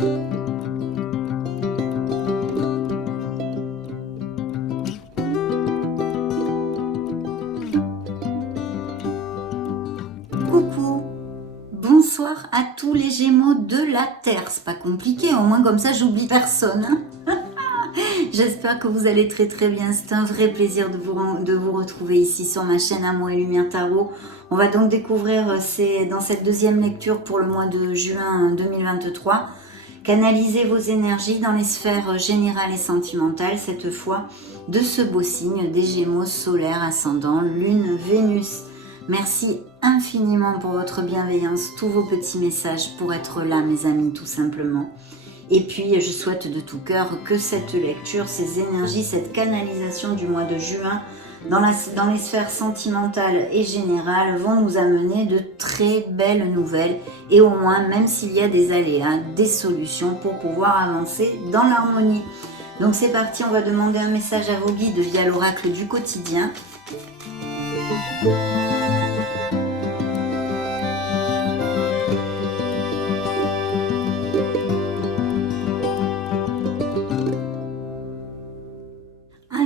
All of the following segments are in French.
Coucou, bonsoir à tous les Gémeaux de la Terre. C'est pas compliqué, au moins comme ça j'oublie personne. J'espère que vous allez très bien. C'est un vrai plaisir de vous retrouver ici sur ma chaîne Amour et Lumière Tarot. On va donc découvrir dans cette deuxième lecture pour le mois de juin 2023. Canalisez vos énergies dans les sphères générales et sentimentales, cette fois de ce beau signe des Gémeaux solaires, ascendant, Lune, Vénus. Merci infiniment pour votre bienveillance, tous vos petits messages pour être là, mes amis, tout simplement. Et puis, je souhaite de tout cœur que cette lecture, ces énergies, cette canalisation du mois de juin dans les sphères sentimentales et générales vont nous amener de très belles nouvelles et au moins, même s'il y a des aléas, des solutions pour pouvoir avancer dans l'harmonie. Donc c'est parti, on va demander un message à vos guides via l'oracle du quotidien.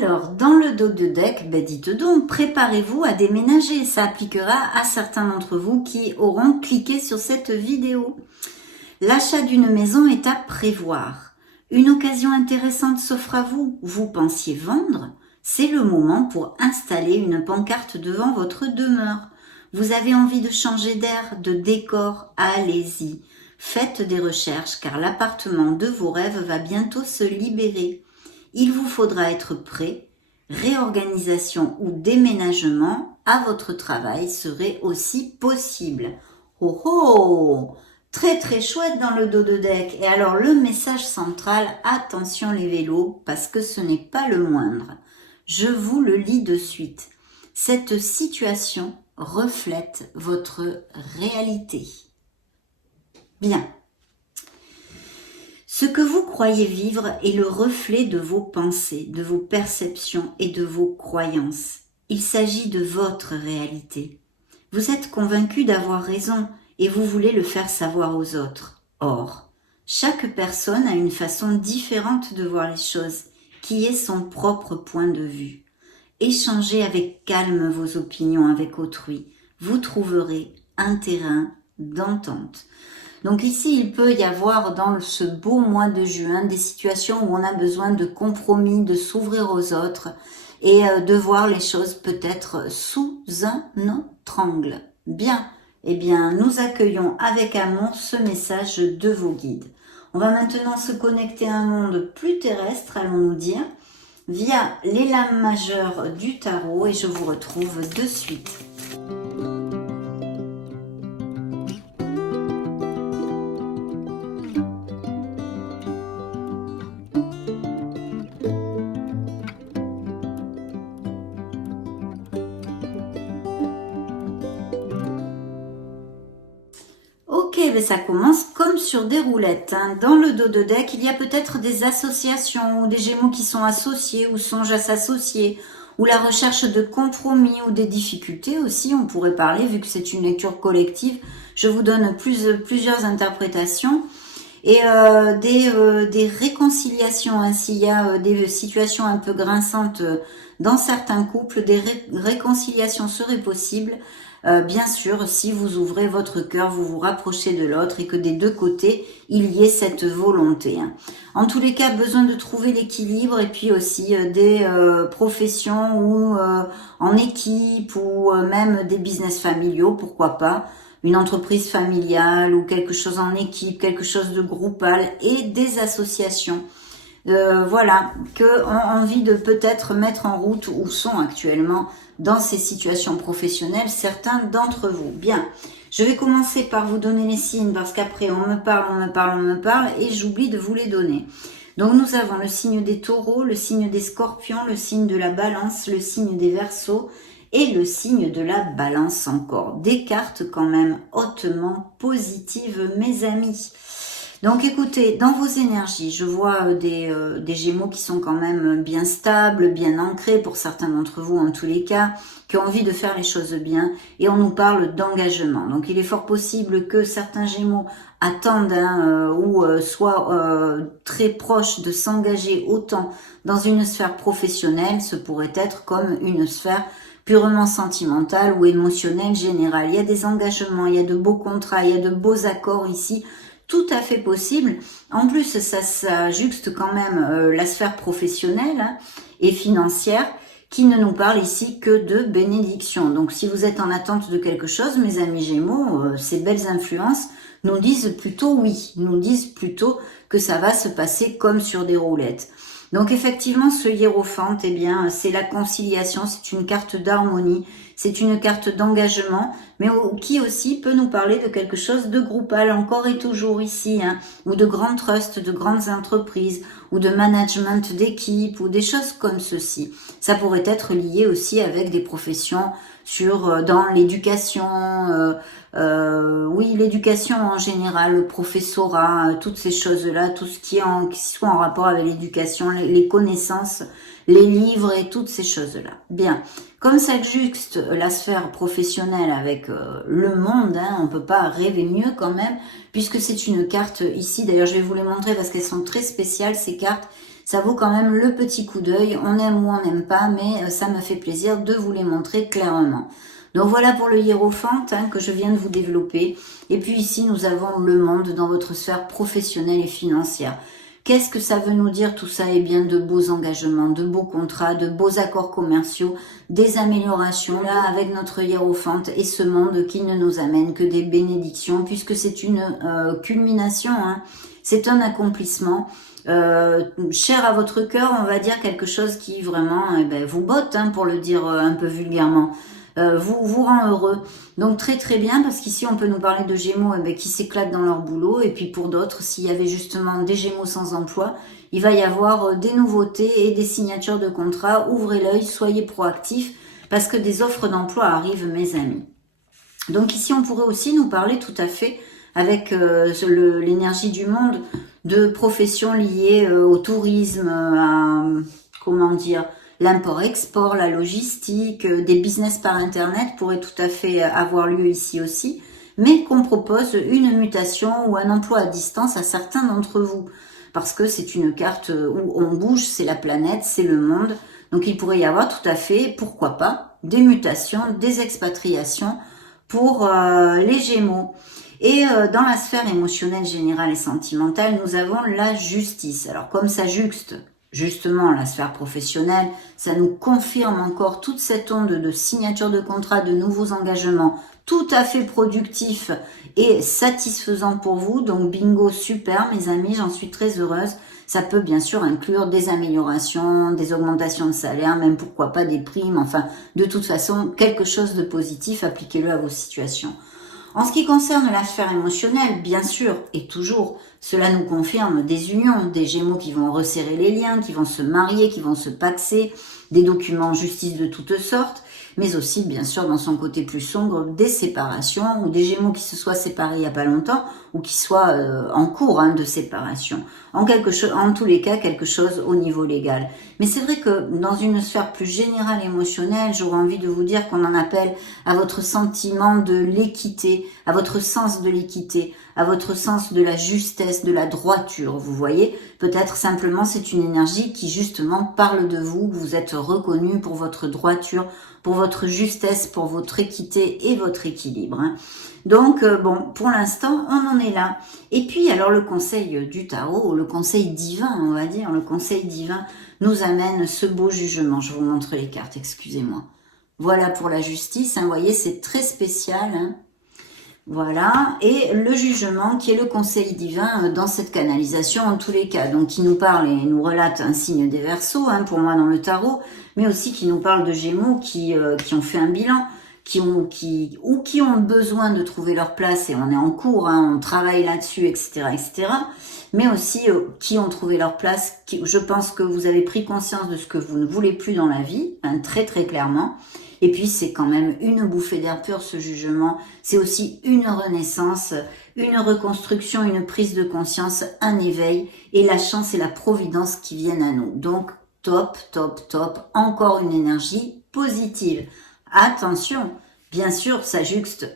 Alors, dans le dos de deck, dites donc, préparez-vous à déménager. Ça appliquera à certains d'entre vous qui auront cliqué sur cette vidéo. L'achat d'une maison est à prévoir. Une occasion intéressante s'offre à vous. Vous pensiez vendre? C'est le moment pour installer une pancarte devant votre demeure. Vous avez envie de changer d'air, de décor? Allez-y. Faites des recherches car l'appartement de vos rêves va bientôt se libérer. Il vous faudra être prêt. Réorganisation ou déménagement à votre travail serait aussi possible. Oh oh! Très chouette dans le dos de deck. Et alors le message central, attention les vélos, parce que ce n'est pas le moindre. Je vous le lis de suite. Cette situation reflète votre réalité. Bien. Ce que vous croyez vivre est le reflet de vos pensées, de vos perceptions et de vos croyances. Il s'agit de votre réalité. Vous êtes convaincu d'avoir raison et vous voulez le faire savoir aux autres. Or, chaque personne a une façon différente de voir les choses, qui est son propre point de vue. Échangez avec calme vos opinions avec autrui. Vous trouverez un terrain d'entente. Donc ici, il peut y avoir dans ce beau mois de juin des situations où on a besoin de compromis, de s'ouvrir aux autres et de voir les choses peut-être sous un autre angle. Bien, eh bien, nous accueillons avec amour ce message de vos guides. On va maintenant se connecter à un monde plus terrestre, allons-nous dire, via les lames majeures du tarot et je vous retrouve de suite. Ok, mais ça commence comme sur des roulettes. Dans le dos de deck, il y a peut-être des associations ou des Gémeaux qui sont associés ou songent à s'associer, ou la recherche de compromis ou des difficultés aussi, on pourrait parler, vu que c'est une lecture collective. Je vous donne plusieurs interprétations. Et des réconciliations, s'il y a des situations un peu grinçantes dans certains couples, des réconciliations seraient possibles. Bien sûr, si vous ouvrez votre cœur, vous vous rapprochez de l'autre et que des deux côtés, il y ait cette volonté. En tous les cas, besoin de trouver l'équilibre et puis aussi des professions ou en équipe ou même des business familiaux, pourquoi pas, une entreprise familiale ou quelque chose en équipe, quelque chose de groupal et des associations. Voilà, que ont envie de peut-être mettre en route ou sont actuellement dans ces situations professionnelles, certains d'entre vous. Bien, je vais commencer par vous donner les signes parce qu'après on me parle et j'oublie de vous les donner. Donc nous avons le signe des taureaux, le signe des scorpions, le signe de la balance, le signe des verseaux et le signe de la balance encore. Des cartes quand même hautement positives, mes amis. Donc écoutez, dans vos énergies, je vois des Gémeaux qui sont quand même bien stables, bien ancrés pour certains d'entre vous en tous les cas, qui ont envie de faire les choses bien, et on nous parle d'engagement. Donc il est fort possible que certains Gémeaux attendent ou soient très proches de s'engager autant dans une sphère professionnelle, ce pourrait être comme une sphère purement sentimentale ou émotionnelle générale. Il y a des engagements, il y a de beaux contrats, il y a de beaux accords ici, tout à fait possible. En plus, ça juxte quand même la sphère professionnelle et financière qui ne nous parle ici que de bénédiction. Donc, si vous êtes en attente de quelque chose, mes amis Gémeaux, ces belles influences nous disent plutôt oui, nous disent plutôt que ça va se passer comme sur des roulettes. Donc effectivement, ce hiérophante, eh bien, c'est la conciliation, c'est une carte d'harmonie, c'est une carte d'engagement, mais qui aussi peut nous parler de quelque chose de groupal, encore et toujours ici, ou de grands trusts, de grandes entreprises, ou de management d'équipe, ou des choses comme ceci. Ça pourrait être lié aussi avec des professions dans l'éducation, oui, l'éducation en général, le professorat, toutes ces choses-là, tout ce qui soit en rapport avec l'éducation, les connaissances, les livres et toutes ces choses-là. Bien, comme ça juxte la sphère professionnelle avec le monde, on peut pas rêver mieux quand même, puisque c'est une carte ici, d'ailleurs je vais vous les montrer parce qu'elles sont très spéciales ces cartes, ça vaut quand même le petit coup d'œil, on aime ou on n'aime pas, mais ça me fait plaisir de vous les montrer clairement. Donc voilà pour le hiérophante que je viens de vous développer. Et puis ici, nous avons le monde dans votre sphère professionnelle et financière. Qu'est-ce que ça veut nous dire tout ça? Eh bien, de beaux engagements, de beaux contrats, de beaux accords commerciaux, des améliorations là avec notre hiérophante et ce monde qui ne nous amène que des bénédictions puisque c'est une culmination, c'est un accomplissement. Cher à votre cœur, on va dire quelque chose qui vraiment vous botte, pour le dire un peu vulgairement. Vous rend heureux. Donc très très bien, parce qu'ici on peut nous parler de Gémeaux qui s'éclatent dans leur boulot, et puis pour d'autres, s'il y avait justement des Gémeaux sans emploi, il va y avoir des nouveautés et des signatures de contrats. Ouvrez l'œil, soyez proactifs, parce que des offres d'emploi arrivent, mes amis. Donc ici on pourrait aussi nous parler tout à fait avec l'énergie du monde de professions liées au tourisme, à, comment dire, l'import-export, la logistique, des business par Internet pourraient tout à fait avoir lieu ici aussi, mais qu'on propose une mutation ou un emploi à distance à certains d'entre vous. Parce que c'est une carte où on bouge, c'est la planète, c'est le monde. Donc il pourrait y avoir tout à fait, pourquoi pas, des mutations, des expatriations pour les Gémeaux. Et dans la sphère émotionnelle, générale et sentimentale, nous avons la justice. Alors comme ça juxte justement la sphère professionnelle, ça nous confirme encore toute cette onde de signature de contrat, de nouveaux engagements, tout à fait productifs et satisfaisants pour vous. Donc bingo, super mes amis, j'en suis très heureuse. Ça peut bien sûr inclure des améliorations, des augmentations de salaire, même pourquoi pas des primes, enfin de toute façon quelque chose de positif, appliquez-le à vos situations. En ce qui concerne la sphère émotionnelle, bien sûr, et toujours, cela nous confirme des unions, des Gémeaux qui vont resserrer les liens, qui vont se marier, qui vont se paxer, des documents en justice de toutes sortes, mais aussi, bien sûr, dans son côté plus sombre, des séparations, ou des Gémeaux qui se soient séparés il n'y a pas longtemps, ou qui soient en cours de séparation. En tous les cas, quelque chose au niveau légal. Mais c'est vrai que dans une sphère plus générale émotionnelle, j'aurais envie de vous dire qu'on en appelle à votre sentiment de l'équité, à votre sens de l'équité, à votre sens de la justesse, de la droiture, vous voyez. Peut-être simplement c'est une énergie qui justement parle de vous, que vous êtes reconnu pour votre droiture, pour votre justesse, pour votre équité et votre équilibre. Donc, bon, pour l'instant, on en est là. Et puis, alors, le conseil du tarot, le conseil divin, on va dire, le conseil divin nous amène ce beau jugement. Je vous montre les cartes, excusez-moi. Voilà pour la justice, vous voyez, c'est très spécial. Voilà, et le jugement qui est le conseil divin dans cette canalisation en tous les cas. Donc, qui nous parle et nous relate un signe des Verseaux, pour moi dans le tarot, mais aussi qui nous parle de Gémeaux qui ont fait un bilan, qui ont besoin de trouver leur place, et on est en cours, on travaille là-dessus, etc., etc., mais aussi qui ont trouvé leur place. Je pense que vous avez pris conscience de ce que vous ne voulez plus dans la vie, très très clairement, Et puis c'est quand même une bouffée d'air pur ce jugement, c'est aussi une renaissance, une reconstruction, une prise de conscience, un éveil et la chance et la providence qui viennent à nous. Donc top, top, top, encore une énergie positive. Attention, bien sûr ça juxte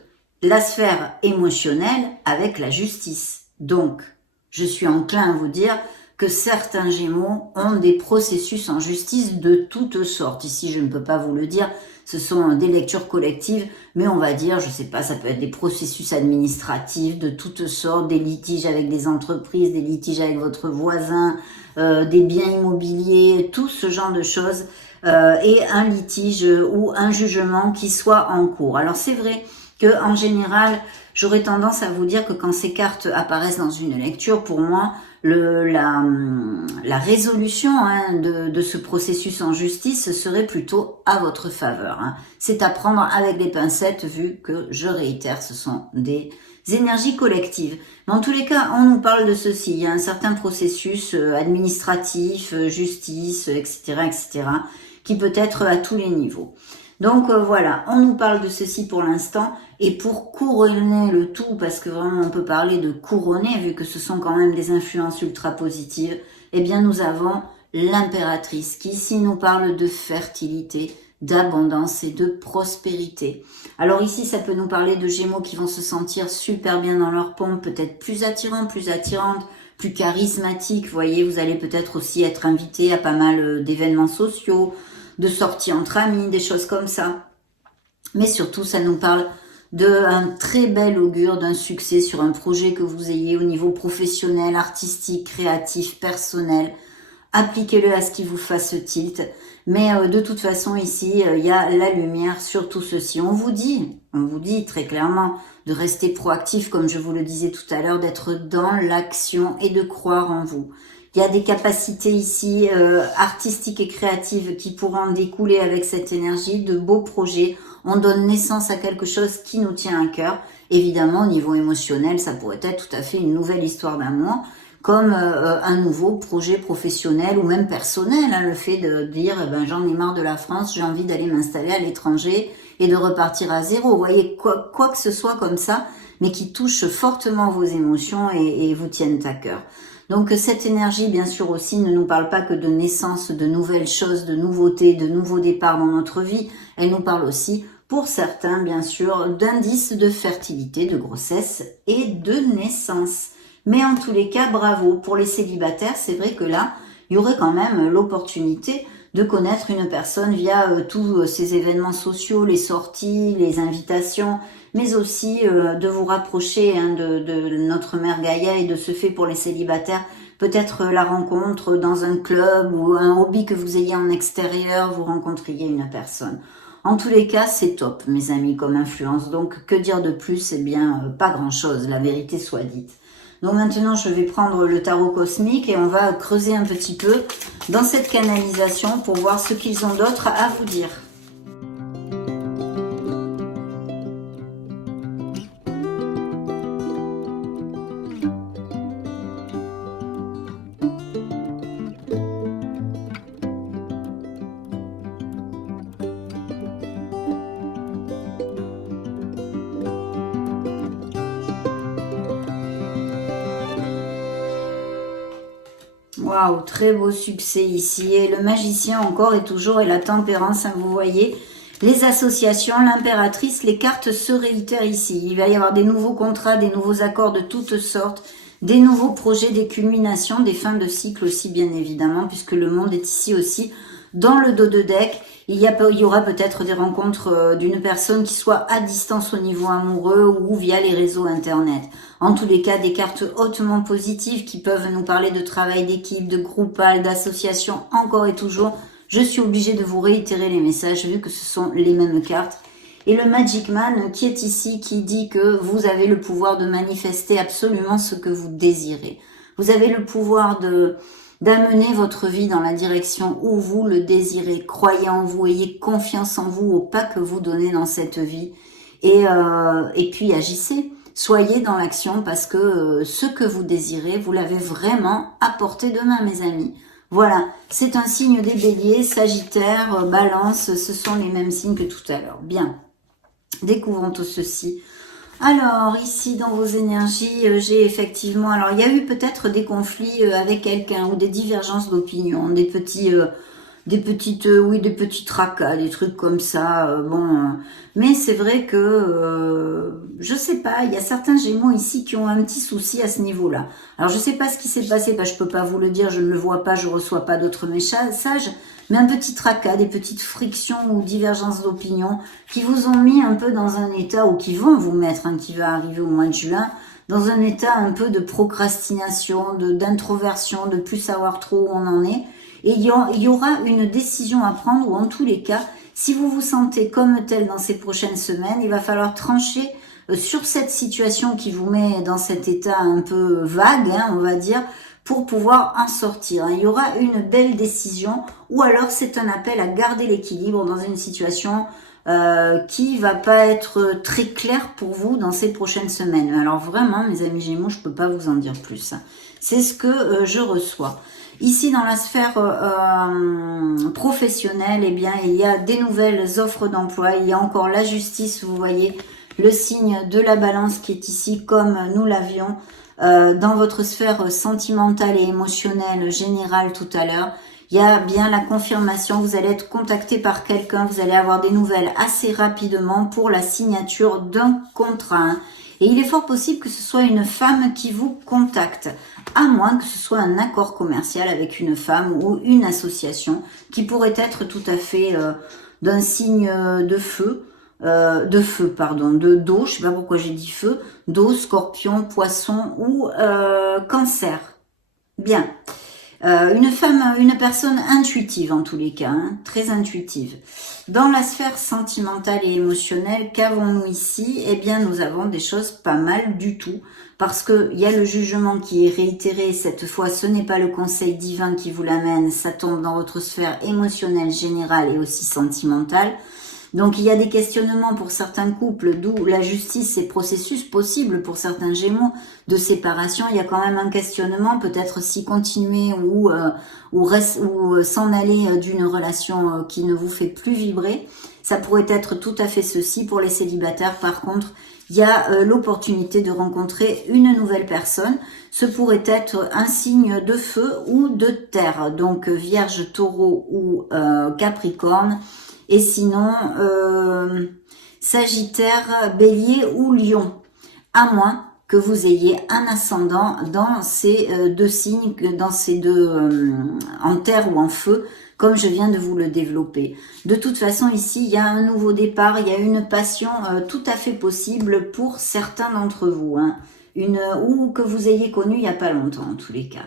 la sphère émotionnelle avec la justice. Donc je suis enclin à vous dire que certains Gémeaux ont des processus en justice de toutes sortes. Ici, je ne peux pas vous le dire, ce sont des lectures collectives, mais on va dire, je sais pas, ça peut être des processus administratifs de toutes sortes, des litiges avec des entreprises, des litiges avec votre voisin, des biens immobiliers, tout ce genre de choses, et un litige ou un jugement qui soit en cours. Alors c'est vrai que en général, j'aurais tendance à vous dire que quand ces cartes apparaissent dans une lecture, pour moi, la résolution de ce processus en justice serait plutôt à votre faveur. C'est à prendre avec des pincettes vu que, je réitère, ce sont des énergies collectives. Mais en tous les cas, on nous parle de ceci. Il y a un certain processus administratif, justice, etc., etc., qui peut être à tous les niveaux. Donc voilà, on nous parle de ceci pour l'instant, et pour couronner le tout, parce que vraiment on peut parler de couronner, vu que ce sont quand même des influences ultra positives, eh bien nous avons l'impératrice, qui ici nous parle de fertilité, d'abondance et de prospérité. Alors ici, ça peut nous parler de Gémeaux qui vont se sentir super bien dans leur pompe, peut-être plus attirants, plus attirantes, plus charismatiques, vous voyez, vous allez peut-être aussi être invité à pas mal d'événements sociaux, de sorties entre amis, des choses comme ça. Mais surtout, ça nous parle d'un très bel augure, d'un succès sur un projet que vous ayez au niveau professionnel, artistique, créatif, personnel. Appliquez-le à ce qui vous fasse tilt. Mais de toute façon, ici, il y a la lumière sur tout ceci. On vous dit très clairement de rester proactif, comme je vous le disais tout à l'heure, d'être dans l'action et de croire en vous. Il y a des capacités ici artistiques et créatives qui pourront découler avec cette énergie, de beaux projets. On donne naissance à quelque chose qui nous tient à cœur. Évidemment, au niveau émotionnel, ça pourrait être tout à fait une nouvelle histoire d'amour, comme un nouveau projet professionnel ou même personnel. Le fait de dire, j'en ai marre de la France, j'ai envie d'aller m'installer à l'étranger et de repartir à zéro. Vous voyez, quoi que ce soit comme ça, mais qui touche fortement vos émotions et vous tiennent à cœur. Donc cette énergie, bien sûr aussi, ne nous parle pas que de naissance, de nouvelles choses, de nouveautés, de nouveaux départs dans notre vie. Elle nous parle aussi, pour certains, bien sûr, d'indices de fertilité, de grossesse et de naissance. Mais en tous les cas, bravo. Pour les célibataires, c'est vrai que là, il y aurait quand même l'opportunité de connaître une personne via tous ces événements sociaux, les sorties, les invitations, mais aussi de vous rapprocher de notre mère Gaïa et de ce fait pour les célibataires, peut-être la rencontre dans un club ou un hobby que vous ayez en extérieur, vous rencontriez une personne. En tous les cas, c'est top, mes amis, comme influence. Donc, que dire de plus? Eh bien, pas grand-chose, la vérité soit dite. Donc maintenant, je vais prendre le tarot cosmique et on va creuser un petit peu dans cette canalisation pour voir ce qu'ils ont d'autre à vous dire. Waouh, très beau succès ici. Et le magicien encore et toujours et la tempérance, vous voyez. Les associations, l'impératrice, les cartes se réitèrent ici. Il va y avoir des nouveaux contrats, des nouveaux accords de toutes sortes, des nouveaux projets, des culminations, des fins de cycle aussi bien évidemment, puisque le monde est ici aussi dans le dos de deck. Il y aura peut-être des rencontres d'une personne qui soit à distance au niveau amoureux ou via les réseaux internet. En tous les cas, des cartes hautement positives qui peuvent nous parler de travail d'équipe, de groupal, d'association, encore et toujours. Je suis obligée de vous réitérer les messages vu que ce sont les mêmes cartes. Et le Magic Man qui est ici, qui dit que vous avez le pouvoir de manifester absolument ce que vous désirez. Vous avez le pouvoir d'amener votre vie dans la direction où vous le désirez. Croyez en vous, ayez confiance en vous, au pas que vous donnez dans cette vie. Et puis agissez. Soyez dans l'action parce que ce que vous désirez, vous l'avez vraiment à portée de main, mes amis. Voilà, c'est un signe des béliers, Sagittaire, Balance, ce sont les mêmes signes que tout à l'heure. Bien, découvrons tout ceci. Alors, ici, dans vos énergies, j'ai effectivement... Alors, il y a eu peut-être des conflits avec quelqu'un ou des divergences d'opinion, des petites, oui, des petits tracas, des trucs comme ça. Mais c'est vrai que, je sais pas, il y a certains Gémeaux ici qui ont un petit souci à ce niveau-là. Alors, je sais pas ce qui s'est passé, parce que je peux pas vous le dire, je ne le vois pas, je reçois pas d'autres messages, mais un petit tracas, des petites frictions ou divergences d'opinion qui vous ont mis un peu dans un état, ou qui vont vous mettre, hein, qui va arriver au mois de juin, dans un état un peu de procrastination, d'introversion, de plus savoir trop où on en est. Et il y aura une décision à prendre, ou en tous les cas, si vous vous sentez comme tel dans ces prochaines semaines, il va falloir trancher sur cette situation qui vous met dans cet état un peu vague, hein, on va dire, pour pouvoir en sortir. Il y aura une belle décision, ou alors c'est un appel à garder l'équilibre dans une situation qui va pas être très claire pour vous dans ces prochaines semaines. Alors vraiment, mes amis Gémeaux, je peux pas vous en dire plus. C'est ce que je reçois. Ici, dans la sphère professionnelle, eh bien, il y a des nouvelles offres d'emploi. Il y a encore la justice, vous voyez, le signe de la balance qui est ici, comme nous l'avions dans votre sphère sentimentale et émotionnelle générale tout à l'heure. Il y a bien la confirmation, vous allez être contacté par quelqu'un, vous allez avoir des nouvelles assez rapidement pour la signature d'un contrat. Et il est fort possible que ce soit une femme qui vous contacte, à moins que ce soit un accord commercial avec une femme ou une association qui pourrait être tout à fait d'un signe d'eau, je sais pas pourquoi j'ai dit feu, d'eau, scorpion, poisson ou cancer. Bien. Une personne intuitive en tous les cas, hein, très intuitive. Dans la sphère sentimentale et émotionnelle, qu'avons-nous ici? Eh bien, nous avons des choses pas mal du tout, parce que il y a le jugement qui est réitéré. Cette fois, ce n'est pas le conseil divin qui vous l'amène, ça tombe dans votre sphère émotionnelle générale et aussi sentimentale. Donc il y a des questionnements pour certains couples, d'où la justice et processus possible pour certains Gémeaux de séparation. Il y a quand même un questionnement, peut-être si continuer ou s'en aller d'une relation qui ne vous fait plus vibrer. Ça pourrait être tout à fait ceci. Pour les célibataires, par contre, il y a l'opportunité de rencontrer une nouvelle personne. Ce pourrait être un signe de feu ou de terre, donc Vierge, Taureau ou Capricorne. Et sinon, Sagittaire, Bélier ou Lion, à moins que vous ayez un ascendant dans ces deux signes, dans ces deux, en terre ou en feu, comme je viens de vous le développer. De toute façon, ici, il y a un nouveau départ, il y a une passion tout à fait possible pour certains d'entre vous, hein, ou que vous ayez connu il n'y a pas longtemps, en tous les cas.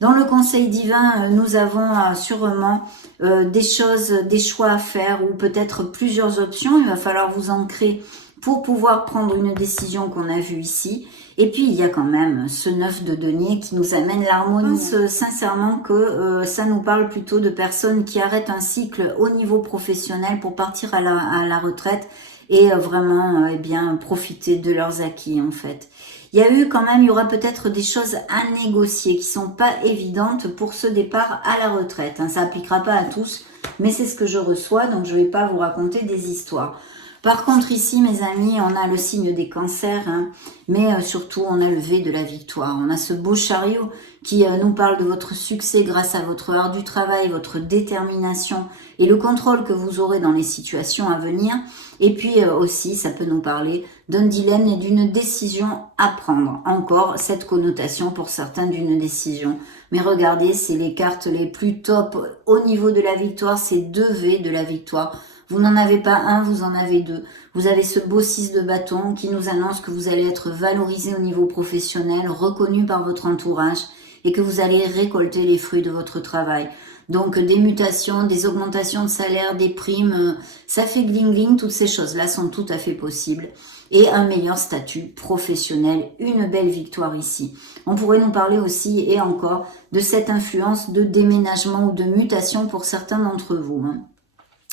Dans le conseil divin, nous avons sûrement des choses, des choix à faire ou peut-être plusieurs options. Il va falloir vous ancrer pour pouvoir prendre une décision qu'on a vue ici. Et puis, il y a quand même ce 9 de denier qui nous amène l'harmonie. Je pense sincèrement que ça nous parle plutôt de personnes qui arrêtent un cycle au niveau professionnel pour partir à la retraite et vraiment eh bien profiter de leurs acquis en fait. Il y aura peut-être des choses à négocier qui sont pas évidentes pour ce départ à la retraite. Ça appliquera pas à tous, mais c'est ce que je reçois, donc je vais pas vous raconter des histoires. Par contre ici, mes amis, on a le signe des cancers, hein, mais surtout on a le V de la victoire. On a ce beau chariot qui nous parle de votre succès grâce à votre ardu travail, votre détermination et le contrôle que vous aurez dans les situations à venir. Et puis aussi, ça peut nous parler d'un dilemme et d'une décision à prendre. Encore cette connotation pour certains d'une décision. Mais regardez, c'est les cartes les plus top au niveau de la victoire, c'est 2 V de la victoire. Vous n'en avez pas un, vous en avez 2. Vous avez ce beau 6 de bâton qui nous annonce que vous allez être valorisé au niveau professionnel, reconnu par votre entourage et que vous allez récolter les fruits de votre travail. Donc des mutations, des augmentations de salaire, des primes, ça fait gling-gling, toutes ces choses-là sont tout à fait possibles. Et un meilleur statut professionnel, une belle victoire ici. On pourrait nous parler aussi, et encore, de cette influence de déménagement ou de mutation pour certains d'entre vous.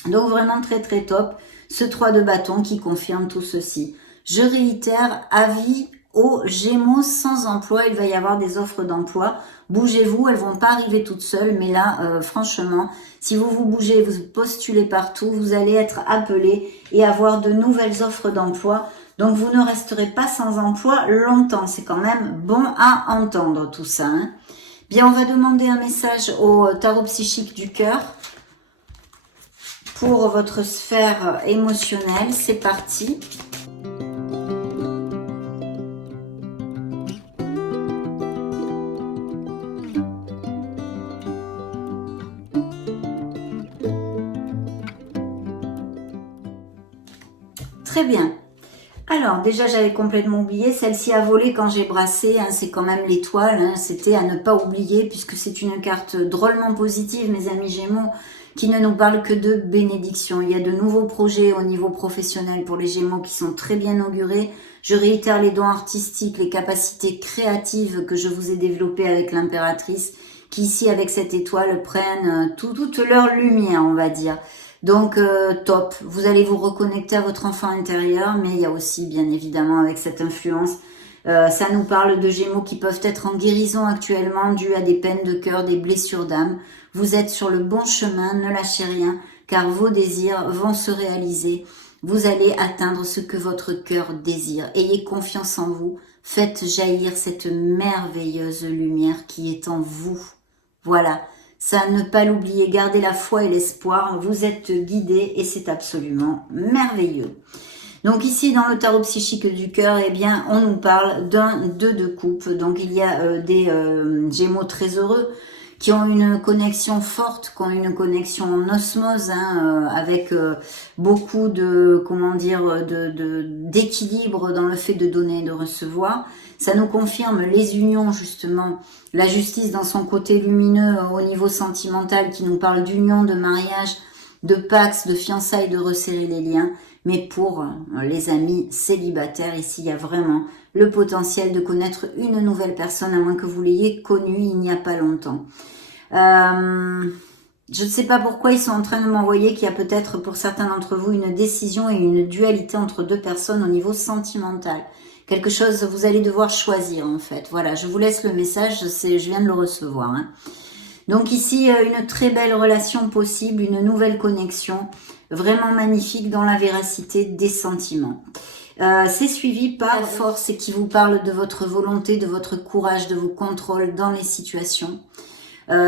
Donc vraiment très très top, ce 3 de bâton qui confirme tout ceci. Je réitère, avis aux Gémeaux sans emploi. Il va y avoir des offres d'emploi. Bougez-vous, elles vont pas arriver toutes seules, mais là, franchement, si vous vous bougez, vous postulez partout, vous allez être appelé et avoir de nouvelles offres d'emploi. Donc, vous ne resterez pas sans emploi longtemps. C'est quand même bon à entendre tout ça, hein. Bien, on va demander un message au tarot psychique du cœur pour votre sphère émotionnelle. C'est parti. Très bien. Alors, déjà, j'avais complètement oublié. Celle-ci a volé quand j'ai brassé. Hein, c'est quand même l'étoile. Hein, c'était à ne pas oublier puisque c'est une carte drôlement positive, mes amis Gémeaux, qui ne nous parle que de bénédiction. Il y a de nouveaux projets au niveau professionnel pour les Gémeaux qui sont très bien augurés. Je réitère les dons artistiques, les capacités créatives que je vous ai développées avec l'impératrice, qui ici, avec cette étoile, prennent toute leur lumière, on va dire. Donc top, vous allez vous reconnecter à votre enfant intérieur, mais il y a aussi bien évidemment avec cette influence, ça nous parle de Gémeaux qui peuvent être en guérison actuellement dû à des peines de cœur, des blessures d'âme. Vous êtes sur le bon chemin, ne lâchez rien, car vos désirs vont se réaliser. Vous allez atteindre ce que votre cœur désire. Ayez confiance en vous, faites jaillir cette merveilleuse lumière qui est en vous. Voilà. Ça, ne pas l'oublier, gardez la foi et l'espoir, vous êtes guidés et c'est absolument merveilleux. Donc ici, dans le tarot psychique du cœur, eh bien, on nous parle d'un 2 de coupe. Donc il y a des Gémeaux très heureux qui ont une connexion forte, qui ont une connexion en osmose, hein, avec beaucoup de, comment dire, d'équilibre dans le fait de donner et de recevoir. Ça nous confirme les unions, justement, la justice dans son côté lumineux au niveau sentimental qui nous parle d'union, de mariage, de pax, de fiançailles, de resserrer les liens. Mais pour les amis célibataires, ici, il y a vraiment le potentiel de connaître une nouvelle personne, à moins que vous l'ayez connue il n'y a pas longtemps. Je ne sais pas pourquoi ils sont en train de m'envoyer qu'il y a peut-être pour certains d'entre vous une décision et une dualité entre deux personnes au niveau sentimental. Quelque chose, vous allez devoir choisir en fait. Voilà, je vous laisse le message, je viens de le recevoir. Hein. Donc ici, une très belle relation possible, une nouvelle connexion, vraiment magnifique dans la véracité des sentiments. C'est suivi par force et qui vous parle de votre volonté, de votre courage, de vos contrôles dans les situations.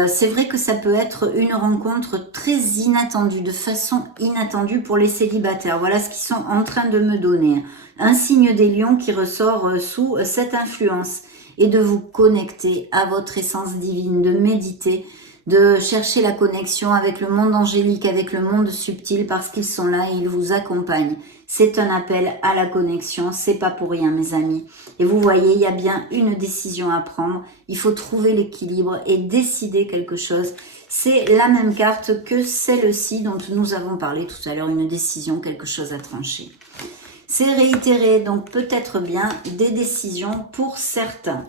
C'est vrai que ça peut être une rencontre très inattendue, de façon inattendue pour les célibataires. Voilà ce qu'ils sont en train de me donner. Un signe des lions qui ressort sous cette influence et de vous connecter à votre essence divine, de méditer, de chercher la connexion avec le monde angélique, avec le monde subtil parce qu'ils sont là et ils vous accompagnent. C'est un appel à la connexion, c'est pas pour rien mes amis. Et vous voyez, il y a bien une décision à prendre. Il faut trouver l'équilibre et décider quelque chose. C'est la même carte que celle-ci dont nous avons parlé tout à l'heure, une décision, quelque chose à trancher. C'est réitéré, donc peut-être bien des décisions pour certains.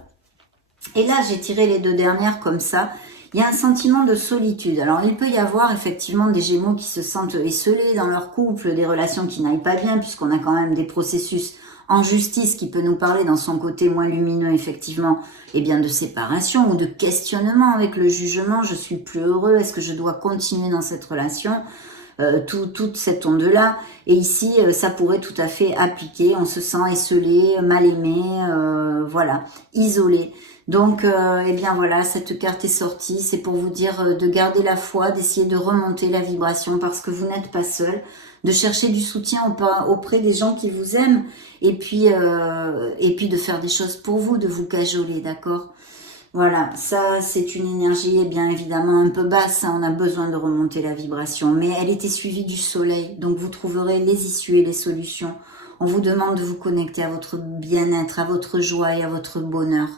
Et là, j'ai tiré les deux dernières comme ça. Il y a un sentiment de solitude. Alors, il peut y avoir effectivement des Gémeaux qui se sentent esseulés dans leur couple, des relations qui n'aillent pas bien, puisqu'on a quand même des processus en justice qui peut nous parler dans son côté moins lumineux, effectivement, et bien de séparation ou de questionnement avec le jugement. Je suis plus heureux, est-ce que je dois continuer dans cette relation ? Toute cette onde-là. Et ici, ça pourrait tout à fait appliquer. On se sent esselé, mal aimé, voilà, isolé. Donc, eh bien voilà, cette carte est sortie. C'est pour vous dire de garder la foi, d'essayer de remonter la vibration parce que vous n'êtes pas seul, de chercher du soutien auprès des gens qui vous aiment et puis de faire des choses pour vous, de vous cajoler, d'accord ? Voilà, ça c'est une énergie bien évidemment un peu basse, hein, on a besoin de remonter la vibration, mais elle était suivie du soleil, donc vous trouverez les issues et les solutions. On vous demande de vous connecter à votre bien-être, à votre joie et à votre bonheur.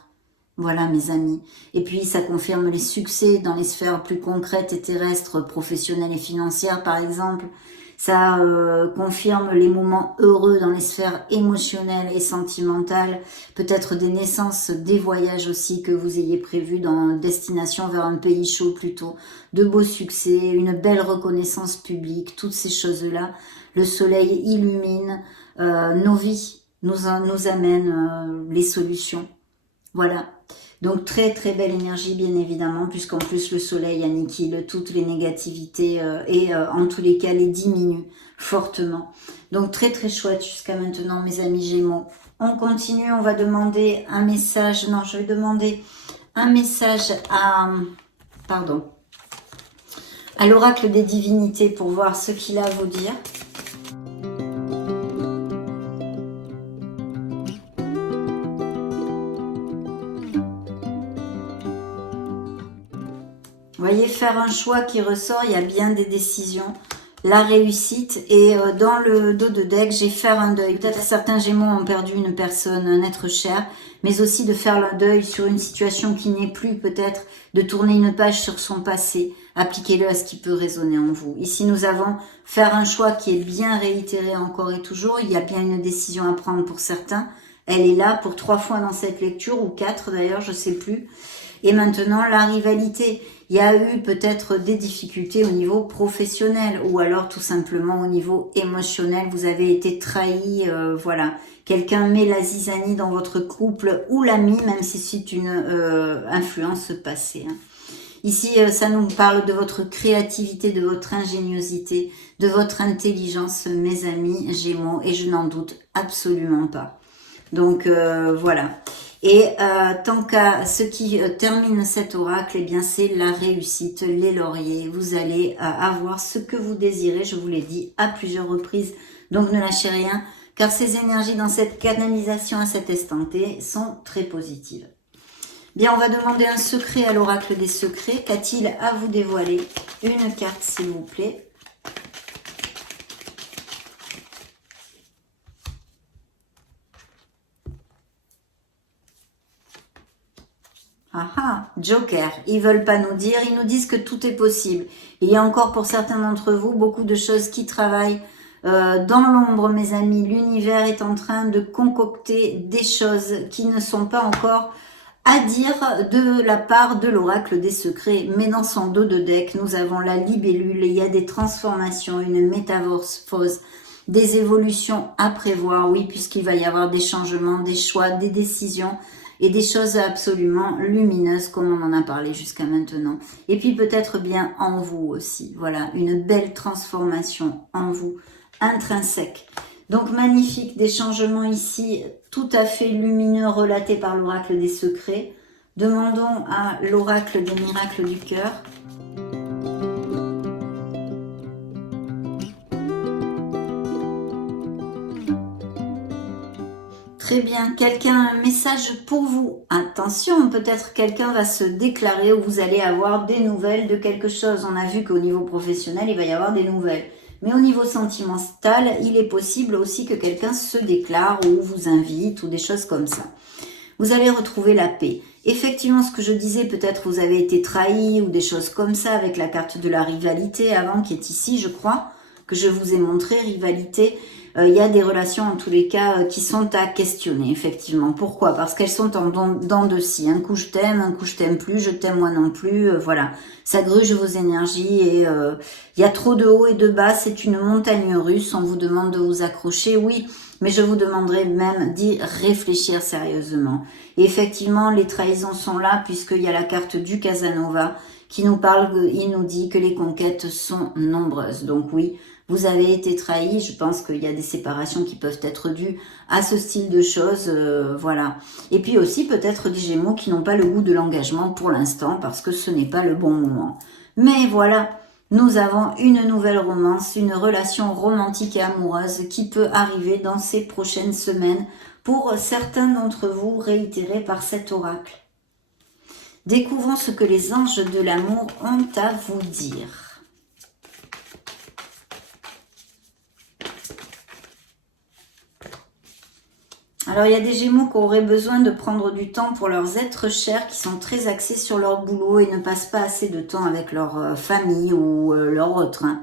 Voilà mes amis. Et puis ça confirme les succès dans les sphères plus concrètes et terrestres, professionnelles et financières par exemple. Ça confirme les moments heureux dans les sphères émotionnelles et sentimentales, peut-être des naissances, des voyages aussi que vous ayez prévus dans destination vers un pays chaud plutôt, de beaux succès, une belle reconnaissance publique, toutes ces choses-là. Le soleil illumine nos vies nous amène les solutions. Voilà. Donc très très belle énergie bien évidemment, puisqu'en plus le soleil annihile toutes les négativités et en tous les cas les diminue fortement. Donc très très chouette jusqu'à maintenant mes amis Gémeaux. On continue, on va demander un message, non je vais demander un message à l'oracle des divinités pour voir ce qu'il a à vous dire. Vous voyez, faire un choix qui ressort, il y a bien des décisions, la réussite. Et dans le dos de deck, j'ai faire un deuil. Peut-être certains Gémeaux ont perdu une personne, un être cher, mais aussi de faire le deuil sur une situation qui n'est plus, peut-être de tourner une page sur son passé. Appliquez-le à ce qui peut résonner en vous. Ici, nous avons faire un choix qui est bien réitéré encore et toujours. Il y a bien une décision à prendre pour certains. Elle est là pour 3 fois dans cette lecture, ou 4 d'ailleurs, je sais plus. Et maintenant, la rivalité. Il y a eu peut-être des difficultés au niveau professionnel ou alors tout simplement au niveau émotionnel. Vous avez été trahi, voilà. Quelqu'un met la zizanie dans votre couple ou l'ami, même si c'est une influence passée. Hein. Ici, ça nous parle de votre créativité, de votre ingéniosité, de votre intelligence, mes amis Gémeaux, et je n'en doute absolument pas. Donc, voilà. Et tant qu'à ce qui termine cet oracle, eh bien c'est la réussite, les lauriers. Vous allez avoir ce que vous désirez, je vous l'ai dit à plusieurs reprises. Donc ne lâchez rien, car ces énergies dans cette canalisation à cet instant T sont très positives. Bien, on va demander un secret à l'oracle des secrets. Qu'a-t-il à vous dévoiler? Une carte, s'il vous plaît. Ah ah, Joker, ils veulent pas nous dire, ils nous disent que tout est possible. Il y a encore pour certains d'entre vous beaucoup de choses qui travaillent dans l'ombre, mes amis. L'univers est en train de concocter des choses qui ne sont pas encore à dire de la part de l'oracle des secrets. Mais dans son dos de deck, nous avons la libellule, il y a des transformations, une métamorphose, des évolutions à prévoir, oui, puisqu'il va y avoir des changements, des choix, des décisions, et des choses absolument lumineuses comme on en a parlé jusqu'à maintenant. Et puis peut-être bien en vous aussi. Voilà, une belle transformation en vous, intrinsèque. Donc magnifique, des changements ici tout à fait lumineux relatés par l'oracle des secrets. Demandons à l'oracle des miracles du cœur. Très bien, quelqu'un a un message pour vous. Attention, peut-être quelqu'un va se déclarer ou vous allez avoir des nouvelles de quelque chose. On a vu qu'au niveau professionnel, il va y avoir des nouvelles. Mais au niveau sentimental, il est possible aussi que quelqu'un se déclare ou vous invite ou des choses comme ça. Vous allez retrouver la paix. Effectivement, ce que je disais, peut-être vous avez été trahi ou des choses comme ça avec la carte de la rivalité avant qui est ici, je crois, que je vous ai montré, rivalité. Il y a des relations en tous les cas qui sont à questionner, effectivement. Pourquoi? Parce qu'elles sont en dents de scie. Un coup je t'aime, un coup je t'aime plus, je t'aime moi non plus. Voilà, ça gruge vos énergies et il y a trop de haut et de bas. C'est une montagne russe. On vous demande de vous accrocher, oui, mais je vous demanderai même d'y réfléchir sérieusement. Et effectivement, les trahisons sont là puisqu'il y a la carte du Casanova qui nous parle, il nous dit que les conquêtes sont nombreuses. Donc oui, vous avez été trahi. Je pense qu'il y a des séparations qui peuvent être dues à ce style de choses, voilà. Et puis aussi peut-être des Gémeaux qui n'ont pas le goût de l'engagement pour l'instant parce que ce n'est pas le bon moment. Mais voilà, nous avons une nouvelle romance, une relation romantique et amoureuse qui peut arriver dans ces prochaines semaines pour certains d'entre vous réitérés par cet oracle. Découvrons ce que les anges de l'amour ont à vous dire. Alors, il y a des Gémeaux qui auraient besoin de prendre du temps pour leurs êtres chers qui sont très axés sur leur boulot et ne passent pas assez de temps avec leur famille ou leur autre. Hein.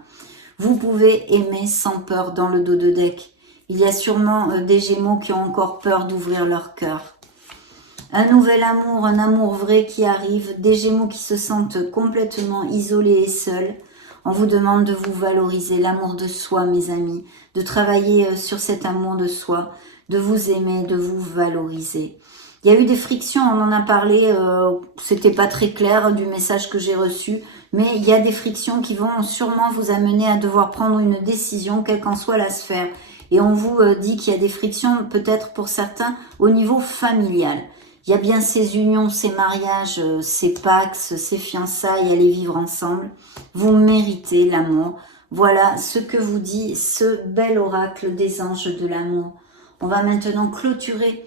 Vous pouvez aimer sans peur dans le dos de deck. Il y a sûrement des Gémeaux qui ont encore peur d'ouvrir leur cœur. Un nouvel amour, un amour vrai qui arrive, des Gémeaux qui se sentent complètement isolés et seuls. On vous demande de vous valoriser, l'amour de soi, mes amis, de travailler sur cet amour de soi, de vous aimer, de vous valoriser. Il y a eu des frictions, on en a parlé, c'était pas très clair du message que j'ai reçu, mais il y a des frictions qui vont sûrement vous amener à devoir prendre une décision, quelle qu'en soit la sphère. Et on vous dit qu'il y a des frictions, peut-être pour certains, au niveau familial. Il y a bien ces unions, ces mariages, ces pax, ces fiançailles, aller vivre ensemble. Vous méritez l'amour. Voilà ce que vous dit ce bel oracle des anges de l'amour. On va maintenant clôturer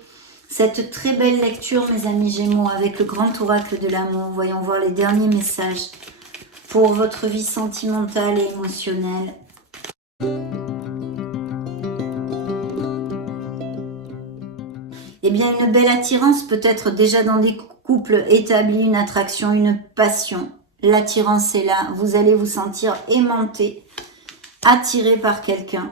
cette très belle lecture, mes amis Gémeaux, avec le grand oracle de l'amour. Voyons voir les derniers messages pour votre vie sentimentale et émotionnelle. Eh bien, une belle attirance, peut-être déjà dans des couples établis, une attraction, une passion. L'attirance est là, vous allez vous sentir aimanté, attiré par quelqu'un.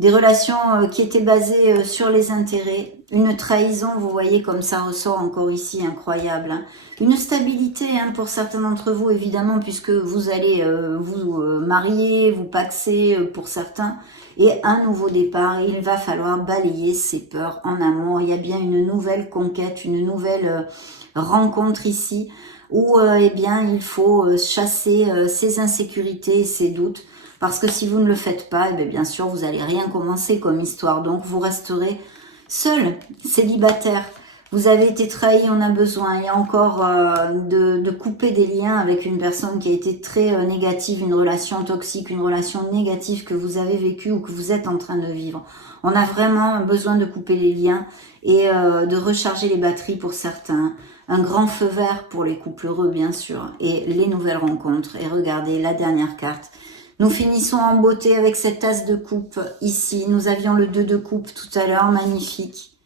Des relations qui étaient basées sur les intérêts. Une trahison, vous voyez comme ça ressort encore ici, incroyable. Hein. Une stabilité pour certains d'entre vous, évidemment, puisque vous allez vous marier, vous paxer pour certains. Et un nouveau départ, il va falloir balayer ces peurs en amour. Il y a bien une nouvelle conquête, une nouvelle rencontre ici, où eh bien, il faut chasser ces insécurités, ces doutes. Parce que si vous ne le faites pas, eh bien sûr, vous n'allez rien commencer comme histoire. Donc, vous resterez seul, célibataire. Vous avez été trahi, on a besoin. Il y a encore de couper des liens avec une personne qui a été très négative, une relation toxique, une relation négative que vous avez vécue ou que vous êtes en train de vivre. On a vraiment besoin de couper les liens et de recharger les batteries pour certains. Un grand feu vert pour les couples heureux, bien sûr. Et les nouvelles rencontres. Et regardez la dernière carte. Nous finissons en beauté avec cette as de coupe ici. Nous avions le 2 de coupe tout à l'heure, magnifique.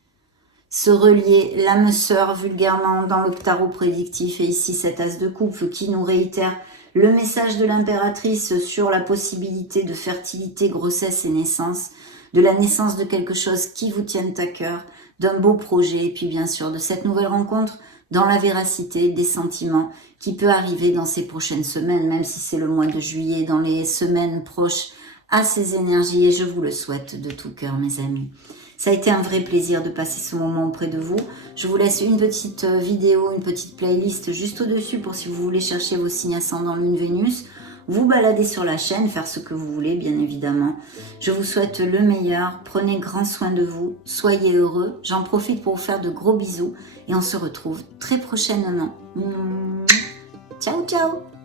Se relier, l'âme sœur vulgairement dans le tarot prédictif. Et ici, cette as de coupe qui nous réitère le message de l'impératrice sur la possibilité de fertilité, grossesse et naissance. De la naissance de quelque chose qui vous tienne à cœur, d'un beau projet. Et puis bien sûr, de cette nouvelle rencontre dans la véracité des sentiments qui peut arriver dans ces prochaines semaines, même si c'est le mois de juillet, dans les semaines proches à ces énergies, et je vous le souhaite de tout cœur, mes amis. Ça a été un vrai plaisir de passer ce moment auprès de vous. Je vous laisse une petite vidéo, une petite playlist juste au-dessus pour si vous voulez chercher vos signes ascendants Lune Vénus, vous balader sur la chaîne, faire ce que vous voulez, bien évidemment. Je vous souhaite le meilleur, prenez grand soin de vous, soyez heureux. J'en profite pour vous faire de gros bisous et on se retrouve très prochainement. Ciao, ciao!